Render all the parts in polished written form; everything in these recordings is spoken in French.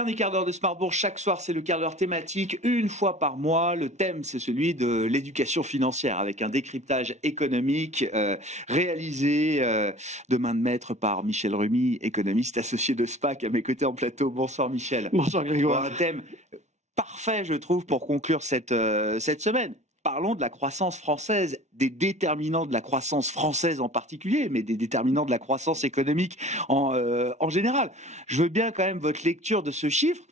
dernier quart d'heure de Smart Bourse. Chaque soir, c'est le quart d'heure thématique. Une fois par mois, le thème, c'est celui de l'éducation financière, avec un décryptage économique réalisé de main de maître par Michel Remy, économiste associé de SPAC, à mes côtés en plateau. Bonsoir Michel. Bonsoir Grégoire. Un thème parfait, je trouve, pour conclure cette semaine. Parlons de la croissance française, des déterminants de la croissance française en particulier, mais des déterminants de la croissance économique en général. Je veux bien quand même votre lecture de ce chiffre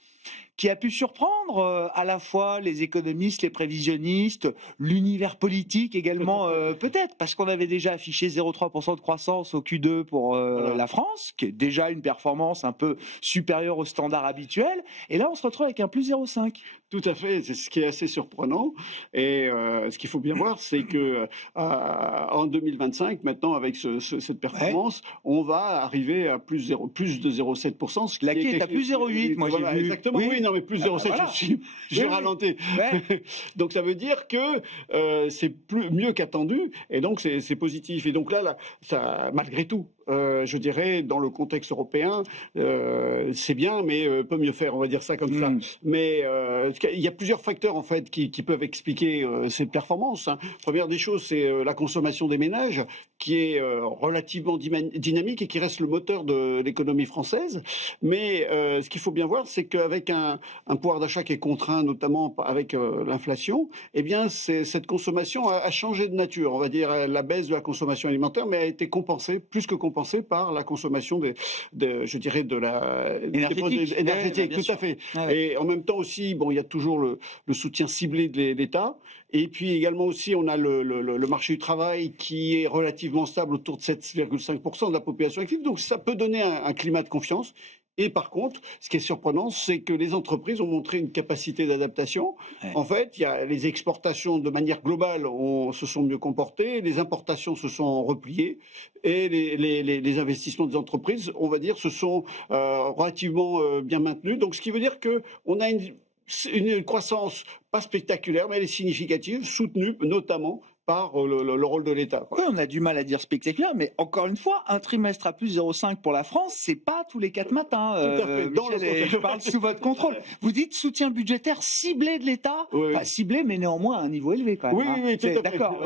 qui a pu surprendre à la fois les économistes, les prévisionnistes, l'univers politique également peut-être, parce qu'on avait déjà affiché 0,3% de croissance au Q2 pour la France, qui est déjà une performance un peu supérieure au standard habituel, et là on se retrouve avec un plus 0,5. Tout à fait, c'est ce qui est assez surprenant. Et ce qu'il faut bien voir, c'est que en 2025, maintenant, avec cette performance, on va arriver à plus de 0,7%. Ce qui est à plus 0,8, moi voilà, j'ai vu. Exactement, oui, non, mais plus 0,7, voilà. J'ai ralenti. Ouais. Donc ça veut dire que c'est mieux qu'attendu, et donc c'est positif. Et donc là, ça, malgré tout, je dirais, dans le contexte européen, c'est bien, mais peut mieux faire, on va dire ça comme ça. Mais il y a plusieurs facteurs en fait qui peuvent expliquer cette performance. Première des choses, c'est la consommation des ménages, qui est relativement dynamique et qui reste le moteur de l'économie française. Mais ce qu'il faut bien voir, c'est qu'avec un pouvoir d'achat qui est contraint, notamment avec l'inflation, eh bien cette consommation a changé de nature. On va dire la baisse de la consommation alimentaire, mais a été compensée, plus que compensée par la consommation je dirais de la énergétique, tout à fait. Et en même temps aussi, bon, il y a toujours le soutien ciblé de l'État. Et puis également aussi, on a le marché du travail qui est relativement stable autour de 7,5% de la population active. Donc ça peut donner un climat de confiance. Et par contre, ce qui est surprenant, c'est que les entreprises ont montré une capacité d'adaptation. Ouais. En fait, il y a les exportations de manière globale se sont mieux comportées, les importations se sont repliées et les investissements des entreprises, on va dire, se sont relativement bien maintenus. Donc, ce qui veut dire que on a une croissance pas spectaculaire, mais elle est significative, soutenue notamment par le rôle de l'État. Oui, on a du mal à dire spectaculaire, mais encore une fois, un trimestre à plus 0,5 pour la France, c'est pas tous les 4 matins. Tout à fait. Michel, je parle sous votre contrôle. Vous dites soutien budgétaire ciblé de l'État, oui. Enfin, ciblé, mais néanmoins à un niveau élevé quand même. Oui, tout à fait. D'accord.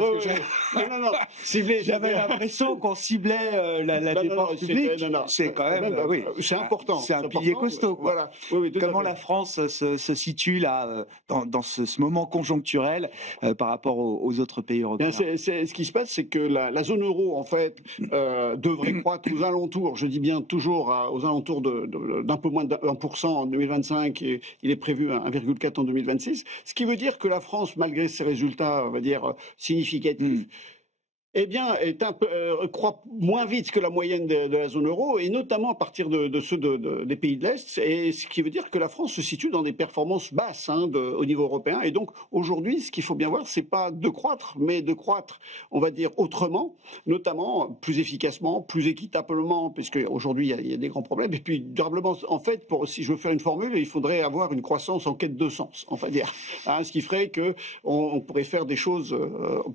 Non. Ciblé. J'avais l'impression qu'on ciblait la dépense publique. C'est quand même, oui. C'est important. C'est un pilier costaud. Quoi. Voilà. Oui, comment la France se situe là dans ce moment conjoncturel par rapport aux autres pays européens? Ce qui se passe, c'est que la zone euro, en fait, devrait croître aux alentours, je dis bien toujours aux alentours d'un peu moins de 1% en 2025, et il est prévu 1,4 en 2026. Ce qui veut dire que la France, malgré ses résultats, on va dire, significatifs, eh bien, croît moins vite que la moyenne de la zone euro, et notamment à partir de ceux des pays de l'Est, et ce qui veut dire que la France se situe dans des performances basses au niveau européen. Et donc, aujourd'hui, ce qu'il faut bien voir, c'est pas de croître, mais de croître, on va dire, autrement, notamment plus efficacement, plus équitablement, puisque aujourd'hui, il y a des grands problèmes, et puis durablement. En fait, si je veux faire une formule, il faudrait avoir une croissance en quête de sens, on va dire. Ce qui ferait que on pourrait faire des choses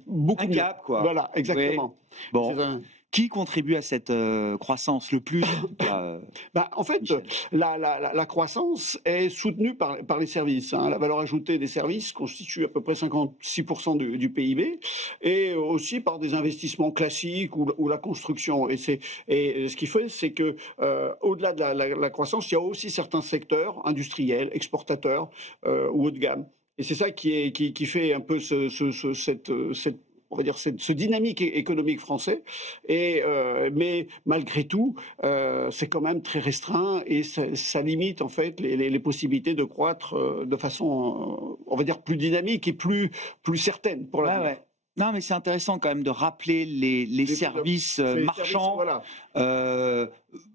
beaucoup mieux. Un cap, quoi. Voilà, exactement. Oui. Bon. Qui contribue à cette croissance le plus en fait, la croissance est soutenue par les services. La valeur ajoutée des services constitue à peu près 56% du PIB, et aussi par des investissements classiques ou la construction. Et ce qu'il faut, c'est que au-delà de la croissance, il y a aussi certains secteurs industriels, exportateurs ou haut de gamme. Et c'est ça qui fait un peu cette on va dire ce dynamique économique français, mais malgré tout, c'est quand même très restreint, et ça limite en fait les possibilités de croître de façon, on va dire, plus dynamique et plus certaine pour l'avenir. Ouais. Non, mais c'est intéressant quand même de rappeler les services marchands,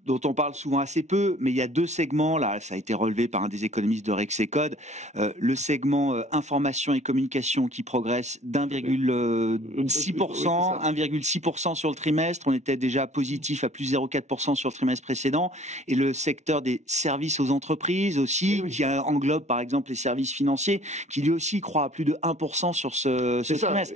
dont on parle souvent assez peu, mais il y a deux segments, là, ça a été relevé par un des économistes de Rexecode, le segment information et communication qui progresse d'1,6%, 1,6% sur le trimestre, on était déjà positif à plus 0,4% sur le trimestre précédent, et le secteur des services aux entreprises aussi, qui englobe par exemple les services financiers, qui lui aussi croît à plus de 1% sur ce trimestre.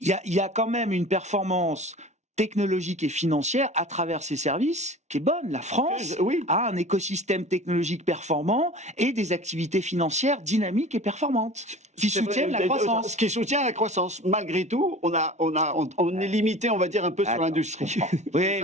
Il y a quand même une performance technologique et financière à travers ses services qui est bonne. La France a un écosystème technologique performant et des activités financières dynamiques et performantes qui soutiennent la croissance. Ce qui soutient la croissance. Malgré tout, on est limité, on va dire, un peu sur l'industrie. Oui,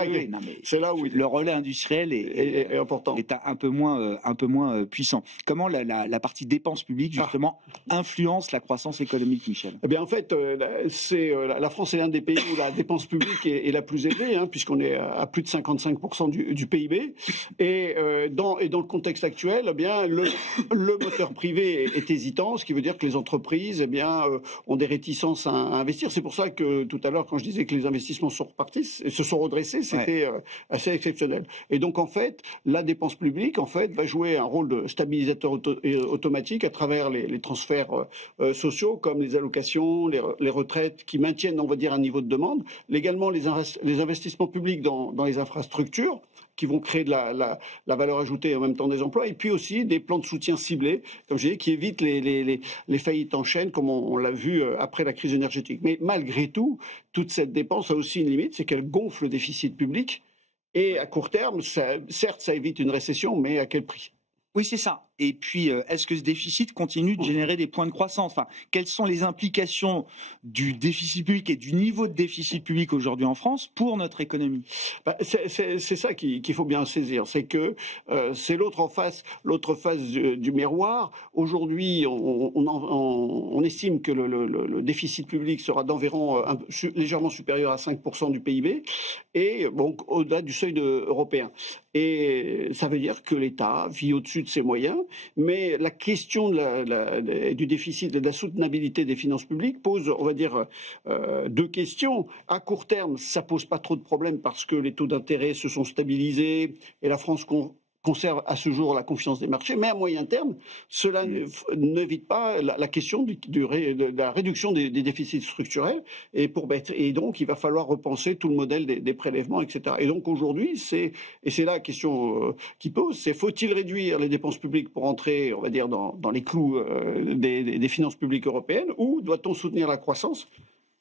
c'est là où le relais industriel est important, est un peu moins puissant. Comment la partie dépenses publiques justement influence la croissance économique, Michel? Eh bien, en fait, la France est l'un des pays où la dépense publique est la plus élevée, puisqu'on est à plus de 55% du PIB. Et dans le contexte actuel, eh bien, le moteur privé est hésitant, ce qui veut dire que les entreprises, eh bien, ont des réticences à investir. C'est pour ça que tout à l'heure, quand je disais que les investissements sont repartis, se sont redressés, c'était assez exceptionnel. Et donc, en fait, la dépense publique, en fait, va jouer un rôle de stabilisateur automatique à travers les transferts sociaux, comme les allocations, les retraites, qui maintiennent, on va dire, un niveau de demande. Également, les investissements publics dans les infrastructures, qui vont créer de la valeur ajoutée et en même temps des emplois, et puis aussi des plans de soutien ciblés, comme je disais, qui évitent les faillites en chaîne, comme on l'a vu après la crise énergétique. Mais malgré tout, toute cette dépense a aussi une limite, c'est qu'elle gonfle le déficit public, et à court terme, certes, ça évite une récession, mais à quel prix? Oui, c'est ça. Et puis, est-ce que ce déficit continue de générer des points de croissance? Enfin, quelles sont les implications du déficit public et du niveau de déficit public aujourd'hui en France pour notre économie? C'est ça qu'il faut bien saisir. C'est que c'est l'autre face du miroir. Aujourd'hui, on estime que le déficit public sera d'environ légèrement supérieur à 5% du PIB, et bon, au-delà du seuil européen. Et ça veut dire que l'État vit au-dessus de ses moyens. Mais la question du déficit et de la soutenabilité des finances publiques pose, on va dire, deux questions. À court terme, ça pose pas trop de problèmes parce que les taux d'intérêt se sont stabilisés et la France conserve à ce jour la confiance des marchés, mais à moyen terme, cela n'évite pas la question de la réduction des déficits structurels, et donc il va falloir repenser tout le modèle des prélèvements, etc. Et donc aujourd'hui, c'est là la question qui pose, c'est faut-il réduire les dépenses publiques pour entrer, on va dire, dans les clous des finances publiques européennes, ou doit-on soutenir la croissance,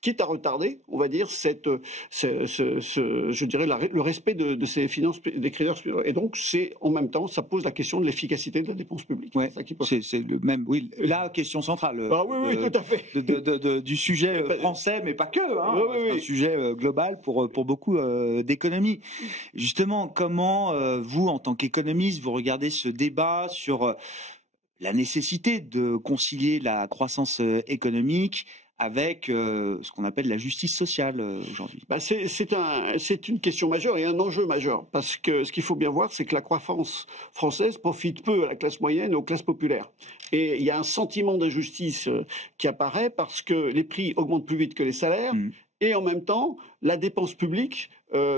quitte à retarder, on va dire, je dirais, le respect de ces finances, des critères. Et donc, en même temps, ça pose la question de l'efficacité de la dépense publique. Ouais, c'est le même, oui, la question centrale. Oui, tout à fait. Du sujet français, mais pas que. C'est un sujet global pour beaucoup d'économies. Justement, comment vous, en tant qu'économiste, vous regardez ce débat sur la nécessité de concilier la croissance économique avec ce qu'on appelle la justice sociale aujourd'hui? C'est une question majeure et un enjeu majeur, parce que ce qu'il faut bien voir, c'est que la croissance française profite peu à la classe moyenne et aux classes populaires. Et il y a un sentiment d'injustice qui apparaît parce que les prix augmentent plus vite que les salaires, et en même temps, la dépense publique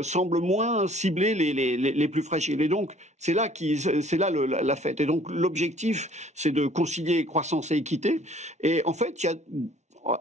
semble moins cibler les plus fragiles. Et donc, c'est là la fête. Et donc, l'objectif, c'est de concilier croissance et équité. Et en fait, il y a,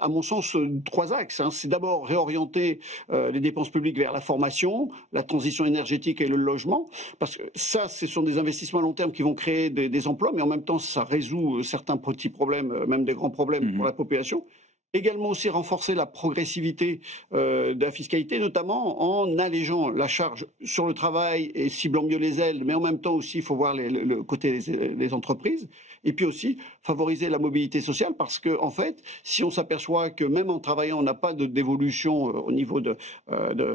à mon sens, trois axes. C'est d'abord réorienter les dépenses publiques vers la formation, la transition énergétique et le logement, parce que ça, ce sont des investissements à long terme qui vont créer des emplois, mais en même temps, ça résout certains petits problèmes, même des grands problèmes pour la population. Également aussi renforcer la progressivité de la fiscalité, notamment en allégeant la charge sur le travail et ciblant mieux les aides, mais en même temps aussi, il faut voir le côté des entreprises. Et puis aussi favoriser la mobilité sociale, parce que en fait, si on s'aperçoit que même en travaillant, on n'a pas d'évolution au niveau de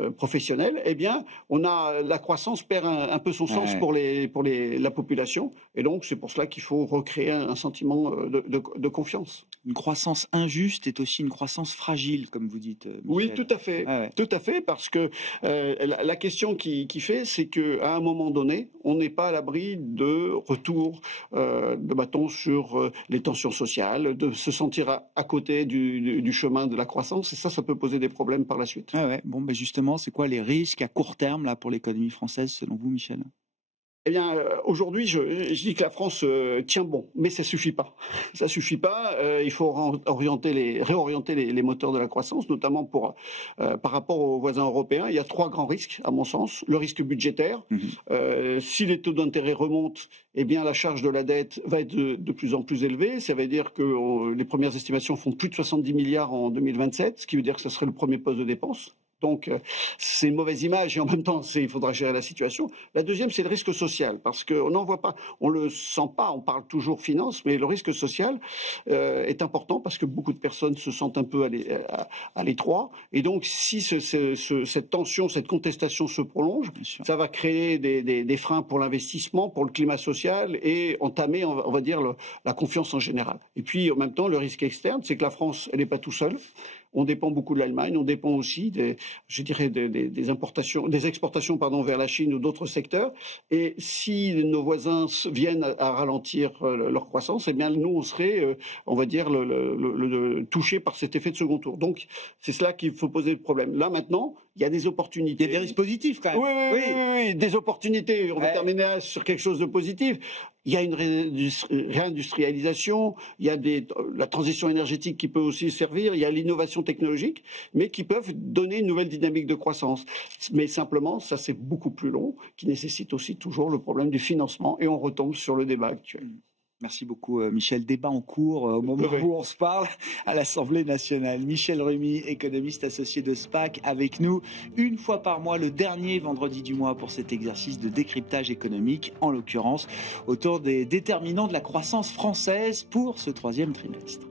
professionnel, eh bien, la croissance perd un peu son sens pour la population. Et donc, c'est pour cela qu'il faut recréer un sentiment de confiance. Une croissance injuste est aussi une croissance fragile, comme vous dites, Michel. Oui, tout à fait. Tout à fait, parce que la question qui fait, c'est qu'à un moment donné, on n'est pas à l'abri de retour de bâton sur les tensions sociales, de se sentir à côté du chemin de la croissance, et ça peut poser des problèmes par la suite. Bon, justement, c'est quoi les risques à court terme là pour l'économie française, selon vous, Michel? Eh bien, aujourd'hui, je dis que la France tient bon, mais ça suffit pas. Ça suffit pas. Il faut réorienter les moteurs de la croissance, notamment par rapport aux voisins européens. Il y a trois grands risques, à mon sens. Le risque budgétaire. Si les taux d'intérêt remontent, eh bien, la charge de la dette va être de plus en plus élevée. Ça veut dire que les premières estimations font plus de 70 milliards en 2027, ce qui veut dire que ce serait le premier poste de dépense. Donc, c'est une mauvaise image et en même temps, il faudra gérer la situation. La deuxième, c'est le risque social, parce qu'on n'en voit pas, on le sent pas, on parle toujours finance, mais le risque social est important parce que beaucoup de personnes se sentent un peu à l'étroit. Et donc, si cette tension, cette contestation se prolonge, ça va créer des freins pour l'investissement, pour le climat social et entamer, on va dire, la confiance en général. Et puis, en même temps, le risque externe, c'est que la France, elle n'est pas tout seule. On dépend beaucoup de l'Allemagne, on dépend aussi des exportations vers la Chine ou d'autres secteurs. Et si nos voisins viennent à ralentir leur croissance, eh bien nous on serait, on va dire, touchés par cet effet de second tour. Donc c'est cela qu'il faut poser le problème. Là maintenant, il y a des opportunités. Il y a des risques positifs quand même. Oui, des opportunités. On va terminer sur quelque chose de positif. Il y a une réindustrialisation, il y a la transition énergétique qui peut aussi servir, il y a l'innovation technologique, mais qui peuvent donner une nouvelle dynamique de croissance. Mais simplement, ça c'est beaucoup plus long, qui nécessite aussi toujours le problème du financement, et on retombe sur le débat actuel. Merci beaucoup Michel. Débat en cours au moment où on se parle à l'Assemblée nationale. Michel Remy, économiste associé de SPAC, avec nous une fois par mois, le dernier vendredi du mois pour cet exercice de décryptage économique, en l'occurrence autour des déterminants de la croissance française pour ce troisième trimestre.